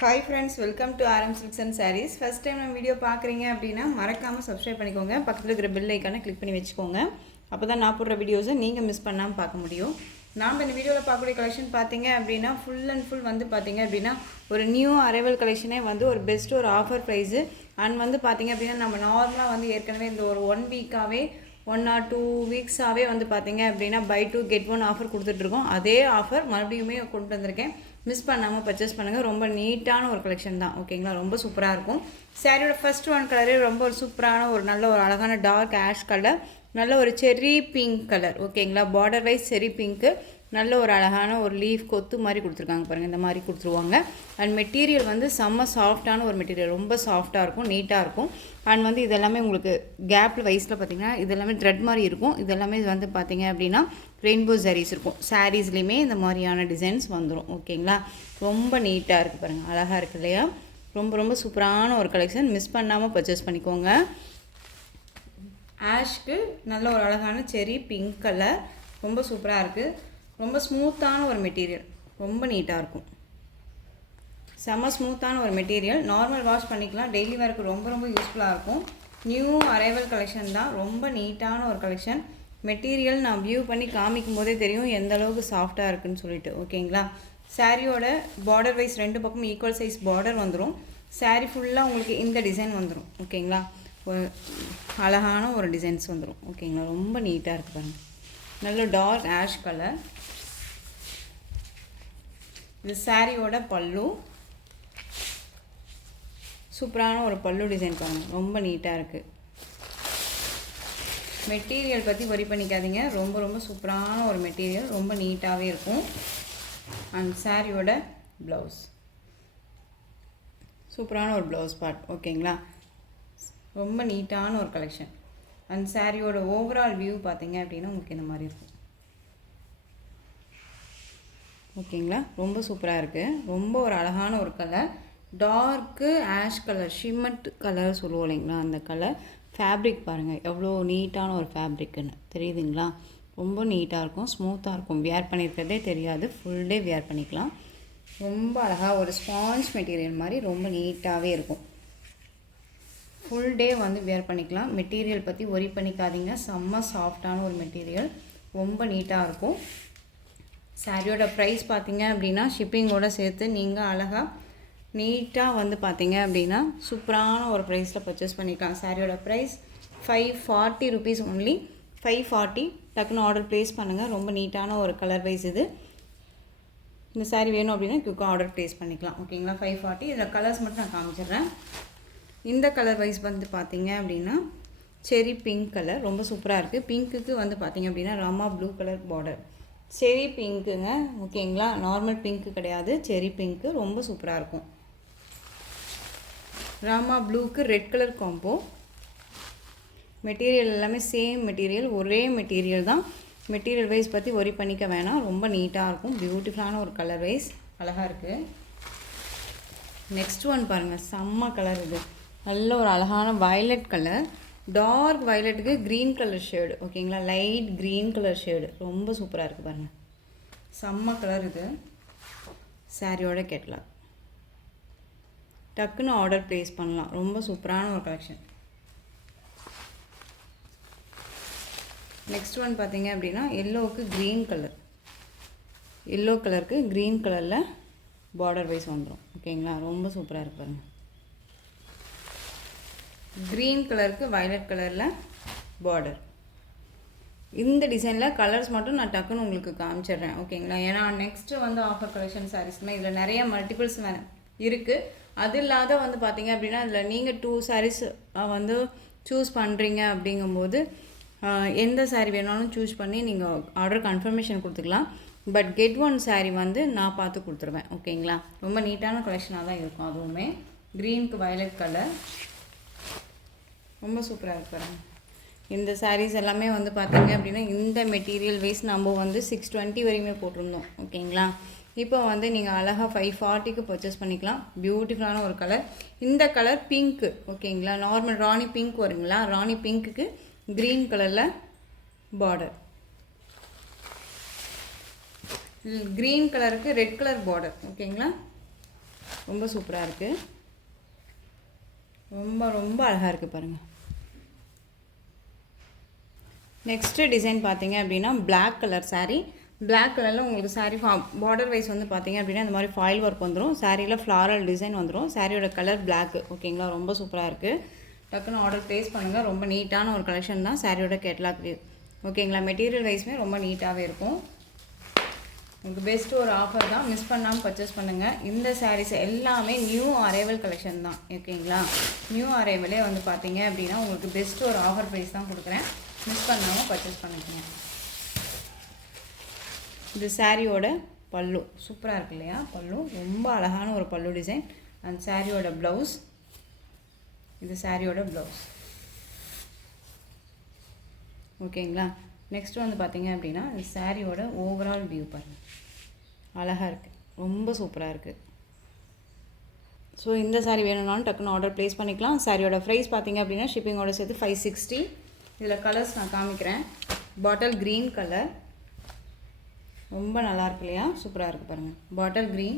Hi friends, welcome to RM Silks and Sarees. First time நம்ம video பார்க்குறீங்க அப்படின்னா மறக்காமல் சப்ஸ்கிரைப் பண்ணிக்கோங்க. பக்கத்தில் இருக்கிற பெல் ஐக்கானை கிளிக் பண்ணி வச்சுக்கோங்க. அப்போ தான் நான் போடுற வீடியோஸை நீங்கள் மிஸ் பண்ணாமல் பார்க்க முடியும். நாம் இந்த வீடியோவில் பார்க்கக்கூடிய கலெக்ஷன் பார்த்தீங்க அப்படின்னா ஃபுல் அண்ட் ஃபுல் வந்து பார்த்தீங்க அப்படின்னா ஒரு நியூ அரைவல் கலெக்ஷனே வந்து ஒரு பெஸ்ட் ஒரு ஆஃபர் ப்ரைஸு. அண்ட் வந்து பார்த்தீங்க அப்படின்னா நம்ம நார்மலாக வந்து ஏற்கனவே இந்த ஒரு 1 வீக்காகவே 1 or 2 வீக்ஸாகவே வந்து பார்த்தீங்க அப்படின்னா பை 2 get 1 ஆஃபர் கொடுத்துட்ருக்கோம். அதே ஆஃபர் மறுபடியுமே கொண்டு வந்திருக்கேன். மிஸ் பண்ணாமல் பர்ச்சேஸ் பண்ணுங்கள். ரொம்ப நீட்டான ஒரு கலெக்ஷன் தான், ஓகேங்களா. ரொம்ப சூப்பராக இருக்கும். சாரியோட ஃபர்ஸ்ட் ஒன் கலரே ரொம்ப ஒரு சூப்பரான ஒரு நல்ல ஒரு அழகான டார்க் ஆஷ் கலர், நல்ல ஒரு செர்ரி பிங்க் கலர், ஓகேங்களா. பார்டர் வைஸ் செர்ரி பிங்க்கு, நல்ல ஒரு அழகான ஒரு லீஃப் கொத்து மாதிரி கொடுத்துருக்காங்க பாருங்கள். இந்த மாதிரி கொடுத்துருவாங்க. அண்ட் மெட்டீரியல் வந்து செம்ம சாஃப்டான ஒரு மெட்டீரியல், ரொம்ப சாஃப்டாக இருக்கும், நீட்டாக இருக்கும். அண்ட் வந்து இதெல்லாமே உங்களுக்கு கேப்பில் வைஸில் பார்த்திங்கன்னா இதெல்லாமே த்ரெட் மாதிரி இருக்கும். இதெல்லாமே வந்து பார்த்திங்க அப்படின்னா ரெயின்போ சாரீஸ் இருக்கும். சாரீஸ்லேயுமே இந்த மாதிரியான டிசைன்ஸ் வந்துடும், ஓகேங்களா. ரொம்ப நீட்டாக இருக்குது பாருங்கள், அழகாக இருக்குது இல்லையா. ரொம்ப ரொம்ப சூப்பரான ஒரு கலெக்ஷன். மிஸ் பண்ணாமல் பர்ச்சேஸ் பண்ணிக்கோங்க. ஆஷ்க்கு நல்ல ஒரு அழகான செரி பிங்க் கலர், ரொம்ப சூப்பராக இருக்குது. ரொம்ப ஸ்மூத்தான ஒரு மெட்டீரியல், ரொம்ப நீட்டாக இருக்கும். செம்ம ஸ்மூத்தான ஒரு மெட்டீரியல். நார்மல் வாஷ் பண்ணிக்கலாம், டெய்லி வேருக்கு ரொம்ப ரொம்ப யூஸ்ஃபுல்லாக இருக்கும். நியூ அரைவல் கலெக்ஷன் தான், ரொம்ப நீட்டான ஒரு கலெக்ஷன். மெட்டீரியல் நான் வியூ பண்ணி காமிக்கும் போதே தெரியும் எந்த அளவுக்கு சாஃப்டாக இருக்குதுன்னு சொல்லிட்டு, ஓகேங்களா. சாரியோட பார்டர் வைஸ் 2 பக்கமும் ஈக்குவல் சைஸ் பார்டர் வந்துடும். சாரீ ஃபுல்லாக உங்களுக்கு இந்த டிசைன் வந்துடும், ஓகேங்களா. ஒரு அழகான ஒரு டிசைன்ஸ் வந்துடும், ஓகேங்களா. ரொம்ப நீட்டாக இருக்குது பாருங்கள். நல்ல டார்க் ஆஷ் கலர். இது சாரியோட பல்லு, சூப்பரான ஒரு பல்லு டிசைன் பாருங்கள், ரொம்ப நீட்டாக இருக்குது. மெட்டீரியல் பற்றி வரி பண்ணிக்காதீங்க, ரொம்ப ரொம்ப சூப்பரான ஒரு மெட்டீரியல், ரொம்ப நீட்டாகவே இருக்கும். அண்ட் சாரியோட ப்ளவுஸ், சூப்பரான ஒரு ப்ளவுஸ் பார்ட், ஓகேங்களா. ரொம்ப நீட்டான ஒரு கலெக்ஷன். அண்ட் சாரியோட ஓவரால் வியூ பார்த்தீங்க அப்படின்னா உங்களுக்கு இந்த மாதிரி இருக்கும், ஓகேங்களா. ரொம்ப சூப்பராக இருக்குது. ரொம்ப ஒரு அழகான ஒரு colour, dark ash colour, shimmered colour சொல்லுவோம் இல்லைங்களா, அந்த கலர். ஃபேப்ரிக் பாருங்கள் எவ்வளோ நீட்டான ஒரு ஃபேப்ரிக்குன்னு தெரியுதுங்களா. ரொம்ப நீட்டாக இருக்கும், ஸ்மூத்தாக இருக்கும். வியர் பண்ணியிருக்கிறதே தெரியாது, ஃபுல் டே வியர் பண்ணிக்கலாம். ரொம்ப அழகாக ஒரு ஸ்பாஞ்ச் மெட்டீரியல் மாதிரி ரொம்ப நீட்டாகவே இருக்கும். ஃபுல் டே வந்து வியர் பண்ணிக்கலாம். மெட்டீரியல் பற்றி ஒரி பண்ணிக்காதீங்க, செம்ம சாஃப்டான ஒரு மெட்டீரியல், ரொம்ப நீட்டாக இருக்கும். சாரியோட ப்ரைஸ் பார்த்தீங்க அப்படின்னா ஷிப்பிங்கோடு சேர்த்து நீங்கள் அழகாக நீட்டாக வந்து பார்த்தீங்க அப்படின்னா சூப்பரான ஒரு ப்ரைஸில் பர்ச்சேஸ் பண்ணிக்கலாம். சாரியோட ப்ரைஸ் 540 ருபீஸ் ஒன்லி. 540 டக்குன்னு ஆர்டர் ப்ளேஸ் பண்ணுங்கள். ரொம்ப நீட்டான ஒரு கலர் வைஸ் இது. இந்த சாரீ வேணும் அப்படின்னா குயிக்காக ஆர்டர் ப்ளேஸ் பண்ணிக்கலாம், ஓகேங்களா. 540. இதில் கலர்ஸ் மட்டும் நான் காமிச்சிடுறேன். இந்த கலர் வைஸ் வந்து பார்த்தீங்க அப்படின்னா செரி பிங்க் கலர், ரொம்ப சூப்பராக இருக்குது. பிங்க்குக்கு வந்து பார்த்தீங்க அப்படின்னா ராமா ப்ளூ கலர் பார்டர், செரி பிங்க்குங்க, ஓகேங்களா. நார்மல் பிங்க்கு கிடையாது, செரி பிங்க்கு, ரொம்ப சூப்பராக இருக்கும். ராமா ப்ளூக்கு ரெட் கலர் காம்போ. மெட்டீரியல் எல்லாமே சேம் மெட்டீரியல், ஒரே மெட்டீரியல் தான். மெட்டீரியல் வைஸ் பற்றி ஒரி பண்ணிக்க வேணாம், ரொம்ப நீட்டாக இருக்கும். பியூட்டிஃபுல்லான ஒரு கலர் வைஸ், அழகாக இருக்குது. நெக்ஸ்ட் ஒன் பாருங்கள், செம்ம கலர். இது நல்ல ஒரு அழகான வயலட் கலர், டார்க் வயலட்டுக்கு க்ரீன் கலர் ஷேடு, ஓகேங்களா. லைட் க்ரீன் கலர் ஷேடு, ரொம்ப சூப்பராக இருக்குது பாருங்கள், செம்ம கலர். இது சாரியோட கேட்லாக். டக்குன்னு ஆர்டர் ப்ளேஸ் பண்ணலாம். ரொம்ப சூப்பரான ஒரு கலெக்ஷன். நெக்ஸ்ட் ஒன் பார்த்தீங்க அப்படின்னா எல்லோவுக்கு க்ரீன் கலர், எல்லோ கலருக்கு க்ரீன் கலரில் பார்டர் வைஸ் வந்துடும், ஓகேங்களா. ரொம்ப சூப்பராக இருக்கு பாருங்கள். க்ரீன் கலருக்கு வயலட் கலரில் பார்டர். இந்த டிசைனில் கலர்ஸ் மட்டும் நான் டக்குன்னு உங்களுக்கு காமிச்சிடுறேன், ஓகேங்களா. ஏன்னா நெக்ஸ்ட்டு வந்து ஆஃபர் கலெக்ஷன் சாரீஸ்மே இதில் நிறைய மல்டிபிள்ஸ் இருக்குது. அது இல்லாத வந்து பார்த்தீங்க அப்படின்னா இதில் நீங்கள் 2 சாரீஸ் வந்து சூஸ் பண்ணுறீங்க அப்படிங்கும்போது எந்த சாரீ வேணாலும் சூஸ் பண்ணி நீங்கள் ஆர்டர் கன்ஃபர்மேஷன் கொடுத்துக்கலாம். பட் கெட் 1 சாரீ வந்து நான் பார்த்து கொடுத்துருவேன், ஓகேங்களா. ரொம்ப நீட்டான கலெக்ஷனாக தான் இருக்கும். அதுவுமே க்ரீனுக்கு வயலட் கலர், ரொம்ப சூப்பராக இருக்கிறாங்க. இந்த சாரீஸ் எல்லாமே வந்து பார்த்தீங்க அப்படின்னா இந்த மெட்டீரியல் வைஸ் நம்ம வந்து 620 வரையுமே போட்டிருந்தோம், ஓகேங்களா. இப்போ வந்து நீங்கள் அழகாக 540க்கு பர்ச்சேஸ் பண்ணிக்கலாம். பியூட்டிஃபுல்லான ஒரு கலர். இந்த கலர் பிங்க்கு, ஓகேங்களா. நார்மல் ராணி பிங்க் வருங்களா, ராணி பிங்க்குக்கு க்ரீன் கலரில் பார்டர், க்ரீன் கலருக்கு ரெட் கலர் பார்டர், ஓகேங்களா. ரொம்ப சூப்பராக இருக்குது. ரொம்ப ரொம்ப அழகாக இருக்குது பாருங்கள். நெக்ஸ்ட்டு டிசைன் பார்த்தீங்க அப்படின்னா பிளாக் கலர் சாரீ. பிளாக் கலரில் உங்களுக்கு சாரீ பார்டர் வைஸ் வந்து பார்த்தீங்க அப்படின்னா இந்த மாதிரி ஃபாயில் ஒர்க் வந்துடும். சாரியில் ஃப்ளாரல் டிசைன் வந்துடும். சாரியோட கலர் பிளாக். ஓகேங்களா, ரொம்ப சூப்பராக இருக்குது. டக்குன்னு ஆர்டர் ப்ளேஸ் பண்ணுங்கள். ரொம்ப நீட்டான ஒரு கலெக்ஷன் தான் சாரியோட கேட்லாக். ஓகேங்களா, மெட்டீரியல் வைஸ்மே ரொம்ப நீட்டாகவே இருக்கும். உங்களுக்கு பெஸ்ட்டு ஒரு ஆஃபர் தான், மிஸ் பண்ணாமல் பர்ச்சேஸ் பண்ணுங்கள். இந்த சாரீஸ் எல்லாமே நியூ அரைவல் கலெக்ஷன் தான். ஓகேங்களா, நியூ அரைவலே வந்து பார்த்தீங்க அப்படின்னா உங்களுக்கு பெஸ்ட்டு ஒரு ஆஃபர் ப்ரைஸ் தான் கொடுக்குறேன். மிஸ் பண்ணாமல் பர்ச்சேஸ் பண்ணிக்கோங்க. இது சாரியோட பல்லு சூப்பராக இருக்கு இல்லையா? பல்லு ரொம்ப அழகான ஒரு பல்லு டிசைன். அண்ட் சாரியோட ப்ளவுஸ், இது சாரியோட ப்ளவுஸ். ஓகேங்களா, நெக்ஸ்ட் வந்து பார்த்தீங்க அப்படின்னா இது சாரியோட ஓவரால் வியூ பாருங்கள். அழகாக இருக்குது, ரொம்ப சூப்பராக இருக்குது. ஸோ இந்த சாரீ வேணும்னாலும் டக்குன்னு ஆர்டர் ப்ளேஸ் பண்ணிக்கலாம். சாரியோட ப்ரைஸ் பார்த்தீங்க அப்படின்னா ஷிப்பிங்கோட சேர்த்து 560. இதில் கலர்ஸ் நான் காமிக்கிறேன். பாட்டில் க்ரீன் கலர் ரொம்ப நல்லாயிருக்கு இல்லையா? சூப்பராக இருக்குது பாருங்கள். Bottle green,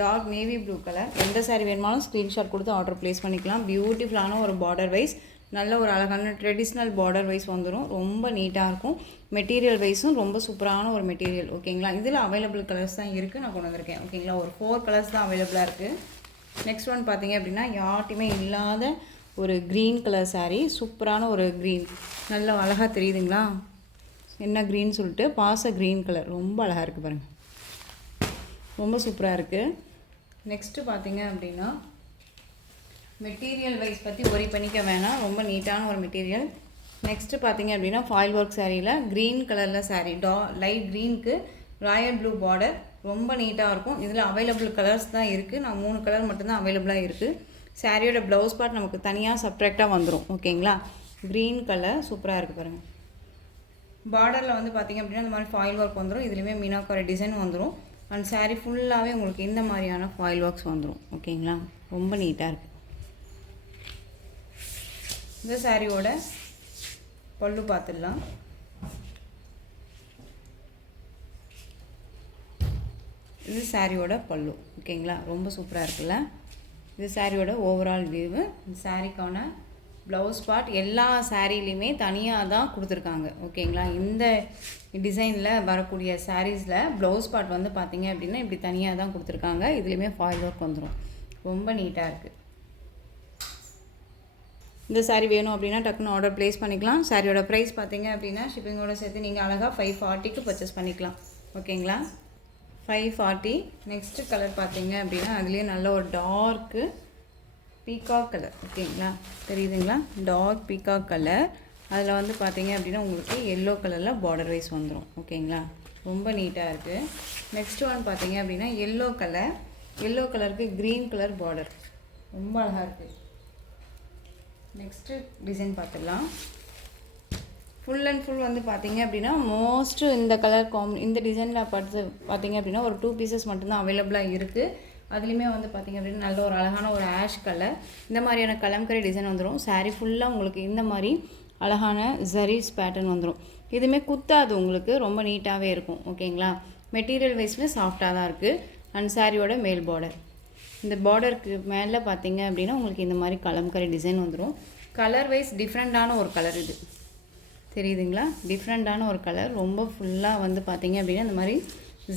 dark navy blue colour. எந்த சாரீ வேணுமாலும் ஸ்க்ரீன்ஷாட் கொடுத்து ஆர்டர் ப்ளேஸ் பண்ணிக்கலாம். பியூட்டிஃபுல்லான ஒரு பார்டர் வைஸ், நல்ல ஒரு அழகான ட்ரெடிஷ்னல் பார்டர் வைஸ் வந்துடும். ரொம்ப நீட்டாக இருக்கும். மெட்டீரியல் வைஸும் ரொம்ப சூப்பரான ஒரு மெட்டீரியல். ஓகேங்களா, இதில் அவைலபிள் கலர்ஸ் தான் இருக்குது, நான் கொண்டு வந்திருக்கேன். ஓகேங்களா, ஒரு 4 கலர்ஸ் தான் அவைலபிளாக இருக்குது. நெக்ஸ்ட் ஒன் பார்த்தீங்க அப்படின்னா யார்ட்டையுமே இல்லாத ஒரு க்ரீன் கலர் சாரீ. சூப்பரான ஒரு க்ரீன், நல்ல அழகாக தெரியுதுங்களா? என்ன க்ரீன் சொல்லிட்டு பாச க்ரீன் கலர், ரொம்ப அழகாக இருக்குது பாருங்கள். ரொம்ப சூப்பராக இருக்குது. நெக்ஸ்ட்டு பார்த்தீங்க அப்படின்னா மெட்டீரியல் வைஸ் பற்றி ஒரி பண்ணிக்க வேணாம், ரொம்ப நீட்டான ஒரு மெட்டீரியல். நெக்ஸ்ட்டு பார்த்தீங்க அப்படின்னா ஃபாயில் ஒர்க் சாரியில் க்ரீன் கலரில் சாரீ, லைட் க்ரீனுக்கு ராயல் ப்ளூ பார்டர், ரொம்ப நீட்டாக இருக்கும். இதில் அவைலபிள் கலர்ஸ் தான் இருக்குது. நான் 3 கலர் மட்டும்தான் அவைலபிளாக இருக்குது. சாரியோட ப்ளவுஸ் பார்ட் நமக்கு தனியாக செப்ரேட்டாக வந்துடும். ஓகேங்களா, க்ரீன் கலர் சூப்பராக இருக்குது பாருங்கள். பார்டரில் வந்து பார்த்திங்க அப்படின்னா இந்த மாதிரி ஃபாயில் ஒர்க் வந்துடும். இதுலேயுமே மீனாக்கார டிசைன் வந்துடும். அண்ட் சாரீ ஃபுல்லாகவே உங்களுக்கு இந்த மாதிரியான ஃபாயில் ஒர்க்ஸ் வந்துடும். ஓகேங்களா, ரொம்ப நீட்டாக இருக்குது. இந்த சாரியோட பல்லு பார்த்துடலாம். இது சாரியோட பல்லு. ஓகேங்களா, ரொம்ப சூப்பராக இருக்குல்ல? இது சாரியோட ஓவரால் வியூவு. இந்த சாரிக்கான ப்ளவுஸ் பார்ட் எல்லா சாரீலையுமே தனியாக தான் கொடுத்துருக்காங்க. ஓகேங்களா, இந்த டிசைனில் வரக்கூடிய சாரீஸில் ப்ளவுஸ் பார்ட் வந்து பார்த்திங்க அப்படின்னா இப்படி தனியாக தான் கொடுத்துருக்காங்க. இதுலேயுமே ஃபாயில் ஒர்க் வந்துடும். ரொம்ப நீட்டாக இருக்குது. இந்த சாரீ வேணும் அப்படின்னா டக்குன்னு ஆர்டர் ப்ளேஸ் பண்ணிக்கலாம். சாரியோட ப்ரைஸ் பார்த்தீங்க அப்படின்னா ஷிப்பிங்கோட சேர்த்து நீங்கள் அழகாக 540க்கு பர்ச்சேஸ் பண்ணிக்கலாம். ஓகேங்களா, 540. நெக்ஸ்ட்டு கலர் பார்த்தீங்க அப்படின்னா அதுலேயே நல்ல ஒரு டார்க்கு பீகாக் கலர். ஓகேங்களா, தெரியுதுங்களா? Dark peacock colour. அதில் வந்து பார்த்தீங்க அப்படின்னா உங்களுக்கு எல்லோ கலரில் பார்டர் வைஸ் வந்துடும். ஓகேங்களா, ரொம்ப நீட்டாக இருக்குது. நெக்ஸ்ட் ஒன் பார்த்தீங்க அப்படின்னா எல்லோ கலர், எல்லோ கலருக்கு க்ரீன் கலர் பார்டர், ரொம்ப அழகாக இருக்குது. நெக்ஸ்ட்டு டிசைன் பார்த்துடலாம். ஃபுல் அண்ட் ஃபுல் வந்து பார்த்தீங்க அப்படின்னா மோஸ்ட்டு இந்த கலர் இந்த டிசைனில் பார்த்து பார்த்தீங்க அப்படின்னா ஒரு 2 பீசஸ் மட்டும்தான் அவைலபிளாக இருக்குது. அதுலேயுமே வந்து பார்த்திங்க அப்படின்னா நல்ல ஒரு அழகான ஒரு ஆஷ் கலர், இந்த மாதிரியான கலம்கரி டிசைன் வந்துடும். சாரீ ஃபுல்லாக உங்களுக்கு இந்த மாதிரி அழகான ஜரீஸ் பேட்டர்ன் வந்துடும். இதுவுமே குத்தாது, உங்களுக்கு ரொம்ப நீட்டாகவே இருக்கும். ஓகேங்களா, மெட்டீரியல் வைஸ்மே சாஃப்டாக தான் இருக்குது. அண்ட் சாரியோட மேல் பார்டர், இந்த பார்டருக்கு மேலே பார்த்தீங்க அப்படின்னா உங்களுக்கு இந்த மாதிரி கலம்கரி டிசைன் வந்துடும். கலர் வைஸ் டிஃப்ரெண்ட்டான ஒரு கலர், இது தெரியுதுங்களா? டிஃப்ரெண்ட்டான ஒரு கலர். ரொம்ப ஃபுல்லாக வந்து பார்த்தீங்க அப்படின்னா இந்த மாதிரி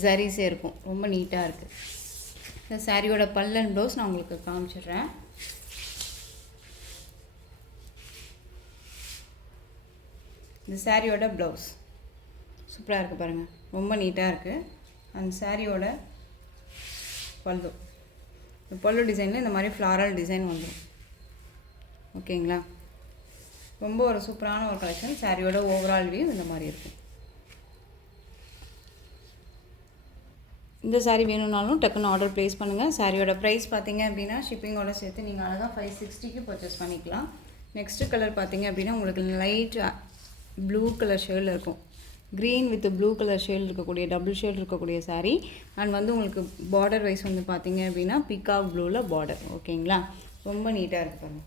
ஜரீஸே இருக்கும். ரொம்ப நீட்டாக இருக்குது. இந்த சாரியோட பல் அண்ட் ப்ளவுஸ் நான் உங்களுக்கு காமிச்சிடுறேன். இந்த சாரியோட ப்ளவுஸ் சூப்பராக இருக்குது பாருங்கள், ரொம்ப நீட்டாக இருக்குது. அந்த சாரியோட பல்லு, இந்த பல்லு டிசைனில் இந்த மாதிரி ஃப்ளாரல் டிசைன் வந்துடும். ஓகேங்களா, ரொம்ப ஒரு சூப்பரான ஒரு கலெக்ஷன். சாரியோட ஓவரால் வியூ இந்த மாதிரி இருக்கும். இந்த சாரீ வேணும்னாலும் டக்குன்னு ஆர்டர் ப்ளேஸ் பண்ணுங்கள். சாரியோட ப்ரைஸ் பார்த்தீங்க அப்படின்னா ஷிப்பிங்கோட சேர்த்து நீங்கள் அழகாக 560க்கு பர்ச்சேஸ் பண்ணிக்கலாம். நெக்ஸ்ட்டு கலர் பார்த்தீங்க அப்படின்னா உங்களுக்கு லைட் ப்ளூ கலர் ஷேடில் இருக்கும். Green with blue colour shade இருக்கக்கூடிய டபுள் ஷேட் இருக்கக்கூடிய சாரீ. அண்ட் வந்து உங்களுக்கு பார்டர் வைஸ் வந்து பார்த்தீங்க அப்படின்னா பீகாக் ப்ளூவில் பார்டர். ஓகேங்களா, ரொம்ப நீட்டாக இருக்குது பாருங்கள்.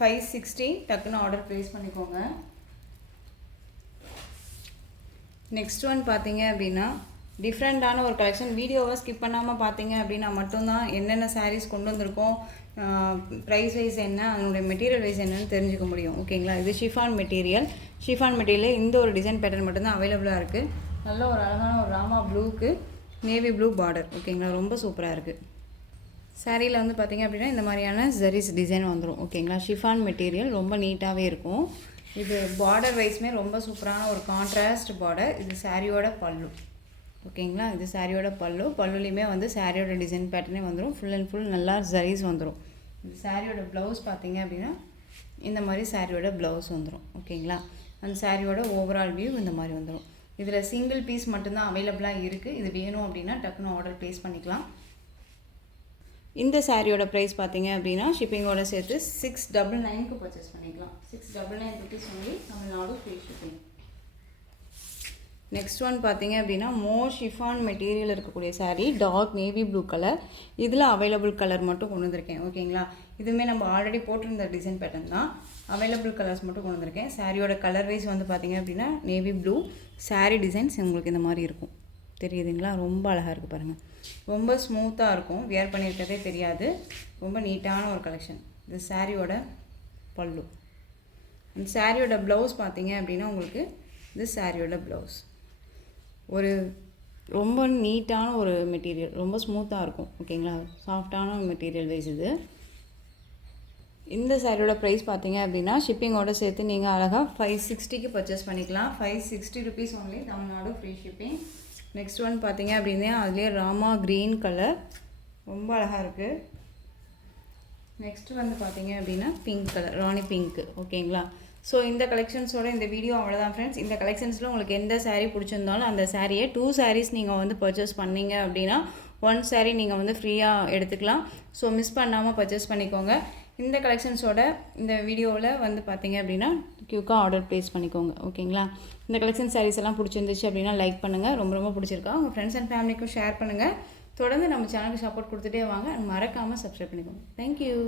560 டக்குன்னு ஆர்டர் ப்ளேஸ் பண்ணிக்கோங்க. நெக்ஸ்ட் ஒன் பார்த்தீங்க அப்படின்னா டிஃப்ரெண்ட்டான ஒரு கலெக்ஷன். வீடியோவை ஸ்கிப் பண்ணாமல் பார்த்தீங்க அப்படின்னா மட்டும்தான் என்னென்ன சாரீஸ் கொண்டு வந்திருக்கோம், ப்ரைஸ் வைஸ் என்ன, அதனுடைய மெட்டீரியல் வைஸ் என்னன்னு தெரிஞ்சுக்க முடியும். ஓகேங்களா, இது ஷிஃபான் மெட்டீரியல். ஷிஃபான் மெட்டீரியல் இந்த ஒரு டிசைன் பேட்டர்ன் மட்டும்தான் அவைலபிளாக இருக்குது. நல்ல ஒரு அழகான ஒரு ராமா ப்ளூக்கு நேவி ப்ளூ பார்டர். ஓகேங்களா, ரொம்ப சூப்பராக இருக்குது. சாரியில் வந்து பார்த்திங்க அப்படின்னா இந்த மாதிரியான ஜரிஸ் டிசைன் வந்துடும். ஓகேங்களா, ஷிஃபான் மெட்டீரியல் ரொம்ப நீட்டாகவே இருக்கும். இது பார்டர் வைஸ்மே ரொம்ப சூப்பரான ஒரு கான்ட்ராஸ்ட் பார்டர். இது சாரியோட பல்லு. ஓகேங்களா, இது சாரியோட பல்லுலேயுமே வந்து சாரியோட டிசைன் பேட்டர்னே வந்துடும். ஃபுல் அண்ட் ஃபுல் நல்லா ஜரிஸ் வந்துடும். இது சாரியோட ப்ளவுஸ் பார்த்திங்க அப்படின்னா இந்த மாதிரி சாரியோட ப்ளவுஸ் வந்துடும். ஓகேங்களா, அந்த சாரியோட ஓவரால் வியூ இந்த மாதிரி வந்துடும். இதில் சிங்கிள் பீஸ் மட்டும்தான் அவைலபிளாக இருக்குது. இது வேணும் அப்படின்னா டக்குன்னு ஆர்டர் ப்ளேஸ் பண்ணிக்கலாம். இந்த சாரியோட ப்ரைஸ் பார்த்தீங்க அப்படின்னா ஷிப்பிங்கோட சேர்த்து 699க்கு பர்ச்சேஸ் பண்ணிக்கலாம். 699 rupees only, Tamil Nadu free shipping. Next one பார்த்தீங்க அப்படின்னா ஷிஃபான் மெட்டீரியல் இருக்கக்கூடிய sari, dark navy blue colour. இதில் அவைலபிள் கலர் மட்டும் கொண்டு வந்திருக்கேன். ஓகேங்களா, இதுவுமே நம்ம ஆல்ரெடி போட்டிருந்த டிசைன் பேட்டர்ன் தான். அவைலபிள் கலர்ஸ் மட்டும் கொண்டு வந்திருக்கேன். சாரியோட கலர் வைஸ் வந்து பார்த்தீங்க அப்படின்னா நேவி ப்ளூ. சாரீ டிசைன்ஸ் உங்களுக்கு இந்த மாதிரி இருக்கும். தெரியுதுங்களா, ரொம்ப அழகாக இருக்குது பாருங்கள். ரொம்ப ஸ்மூத்தாக இருக்கும், வியர் பண்ணியிருக்கதே தெரியாது. ரொம்ப நீட்டான ஒரு கலெக்ஷன். இது சாரியோட பல்லு. அந்த சாரியோட ப்ளவுஸ் பார்த்தீங்க அப்படின்னா உங்களுக்கு இது சாரியோட ப்ளவுஸ். ஒரு ரொம்ப நீட்டான ஒரு மெட்டீரியல், ரொம்ப ஸ்மூத்தாக இருக்கும். ஓகேங்களா, சாஃப்டான மெட்டீரியல் வைஸ் இது. இந்த சாரியோட ப்ரைஸ் பார்த்தீங்க அப்படின்னா ஷிப்பிங்கோட சேர்த்து நீங்கள் அழகாக 560க்கு பர்ச்சேஸ் பண்ணிக்கலாம். 560 rupees only, Tamil Nadu free shipping. Next one பார்த்தீங்க அப்படின்னா அதுலேயே ராமா க்ரீன் கலர், ரொம்ப அழகாக இருக்குது. நெக்ஸ்ட்டு வந்து பார்த்தீங்க அப்படின்னா பிங்க் கலர், ராணி பிங்க்கு. ஓகேங்களா, ஸோ இந்த கலெக்ஷன்ஸோட இந்த வீடியோ அவ்வளோதான் ஃப்ரெண்ட்ஸ். இந்த கலெக்ஷன்ஸில் உங்களுக்கு எந்த சாரீ பிடிச்சிருந்தாலும் அந்த சாரியை 2 சாரீஸ் நீங்கள் வந்து பர்ச்சேஸ் பண்ணிங்க அப்படின்னா 1 சாரீ நீங்கள் வந்து ஃப்ரீயாக எடுத்துக்கலாம். ஸோ மிஸ் பண்ணாமல் பர்ச்சேஸ் பண்ணிக்கோங்க. இந்த கலெக்ஷன்ஸோட இந்த வீடியோவில் வந்து பார்த்தீங்க அப்படின்னா க்யூக்காக ஆர்டர் ப்ளேஸ் பண்ணிக்கோங்க. ஓகேங்களா, இந்த கலெக்ஷன் சாரீஸ் எல்லாம் பிடிச்சிருந்துச்சு அப்படின்னா லைக் பண்ணுங்கள். ரொம்ப ரொம்ப பிடிச்சிருக்கா உங்கள் ஃப்ரெண்ட்ஸ் அண்ட் ஃபேமிலிக்கும் ஷேர் பண்ணுங்கள். தொடர்ந்து நம்ம சேனலுக்கு சப்போர்ட் கொடுத்துட்டே வாங்க. மறக்காமல் சப்ஸ்கிரைப் பண்ணிக்கோங்க. தேங்க்யூ.